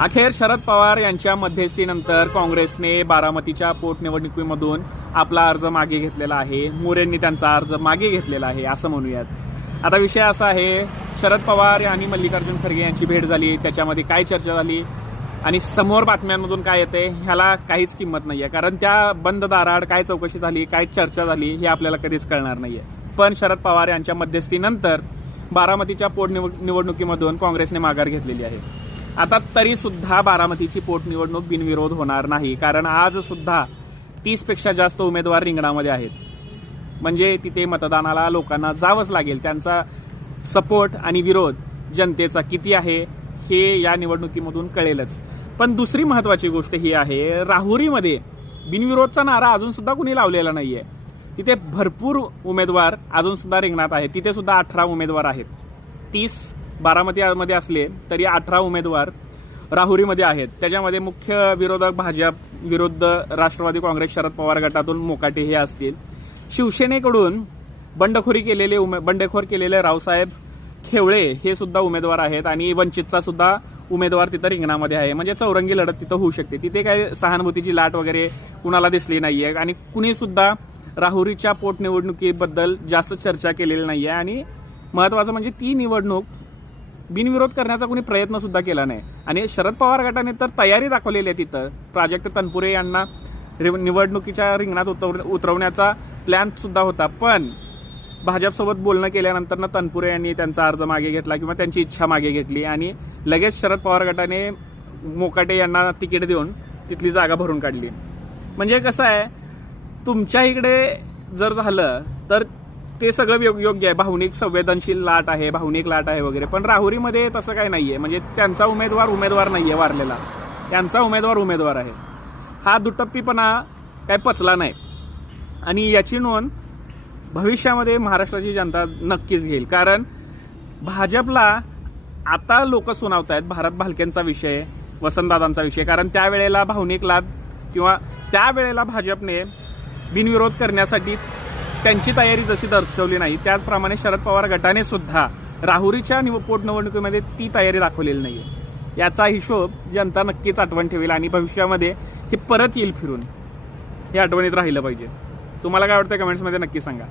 अखेर शरद पवार यांच्या मध्यस्थीनंतर काँग्रेसने बारामतीच्या पोटनिवडणुकीमधून आपला अर्ज मागे घेतलेला आहे. मोरेंनी त्यांचा अर्ज मागे घेतलेला आहे असं म्हणूयात. आता विषय असा आहे, शरद पवार आणि मल्लिकार्जुन खरगे यांची भेट झाली, त्याच्यामध्ये काय चर्चा झाली आणि समोर बातम्यांमधून काय येते ह्याला काहीच किंमत नाही आहे. कारण त्या बंद दाराआड काय चौकशी झाली, काय चर्चा झाली हे आपल्याला कधीच कळणार नाही आहे. पण शरद पवार यांच्या मध्यस्थीनंतर बारामतीच्या पोटनिवडणुकीमधून काँग्रेसने माघार घेतलेली आहे. आता तरी सुद्धा बारामतीची पोटनिवडणूक बिनविरोध होणार नाही, कारण आज सुद्धा 30 पेक्षा जास्त उमेदवार रिंगणामध्ये आहेत. म्हणजे तिथे मतदानाला लोकांना जावंच लागेल. त्यांचा सपोर्ट आणि विरोध जनतेचा किती आहे हे या निवडणुकीमधून कळेलच. पण दुसरी महत्त्वाची गोष्ट ही आहे, राहुरीमध्ये बिनविरोधचा नारा अजून सुद्धा कुणी लावलेला नाहीये. तिथे भरपूर उमेदवार अजून सुद्धा रिंगणात आहेत. तिथे सुद्धा 18 उमेदवार आहेत. 30 बारामतीमध्ये असले तरी 18 उमेदवार राहुरीमध्ये आहेत. त्याच्यामध्ये मुख्य विरोधक भाजप विरुद्ध राष्ट्रवादी काँग्रेस शरद पवार गटातून मोकाटे हे असतील. शिवसेनेकडून बंडखोर केलेले रावसाहेब खेवळे हे सुद्धा उमेदवार आहेत आणि वंचितचा सुद्धा उमेदवार तिथं रिंगणामध्ये आहे. म्हणजे चौरंगी लढत तिथं होऊ शकते. तिथे काही सहानुभूतीची लाट वगैरे कुणाला दिसली नाहीये आणि कुणी सुद्धा राहुरीच्या पोटनिवडणुकीबद्दल जास्त चर्चा केलेली नाहीये. आणि महत्वाचं म्हणजे ती निवडणूक बिनविरोध करण्याचा कुणी प्रयत्न सुद्धा केला नाही. आणि शरद पवार गटाने तर तयारी दाखवलेली आहे. तिथं प्राजक्त तनपुरे यांना निवडणुकीच्या रिंगणात उतरवण्याचा प्लॅन सुद्धा होता. पण भाजपसोबत बोलणं केल्यानंतर तनपुरे यांनी त्यांचा अर्ज मागे घेतला किंवा त्यांची इच्छा मागे घेतली आणि लगेच शरद पवार गटाने मोकाटे यांना तिकीट देऊन तिथली जागा भरून काढली. म्हणजे कसं आहे, तुमच्या इकडे जर झालं तर ते सगळं योग्य आहे, भावनिक संवेदनशील लाट आहे, भावनिक लाट आहे वगैरे. पण राहुरीमध्ये तसं काही नाहीये. म्हणजे त्यांचा उमेदवार नाहीये वारलेला, त्यांचा उमेदवार आहे. हा दुटप्पीपणा काही पचला नाही आणि याची नोंद भविष्यामध्ये महाराष्ट्राची जनता नक्कीच घेईल. कारण भाजपला आता लोक सुनावत आहेत भारत भालकेंचा विषय, वसंतदादांचा विषय. कारण त्यावेळेला भावनिक लाट किंवा त्यावेळेला भाजपने बिनविरोध करण्यासाठी त्यांची तयारी जशी दर्शवली नाही, त्याचप्रमाणे शरद पवार गटाने सुद्धा राहुरीच्या पोटनिवडणुकीमध्ये ती तयारी दाखवलेली नाहीये. याचा हिशोब जनता नक्कीच आठवण ठेवेल आणि भविष्यामध्ये हे परत येईल फिरून. हे आठवणीत राहिलं पाहिजे. तुम्हाला काय वाटतं कमेंट्समध्ये नक्की सांगा.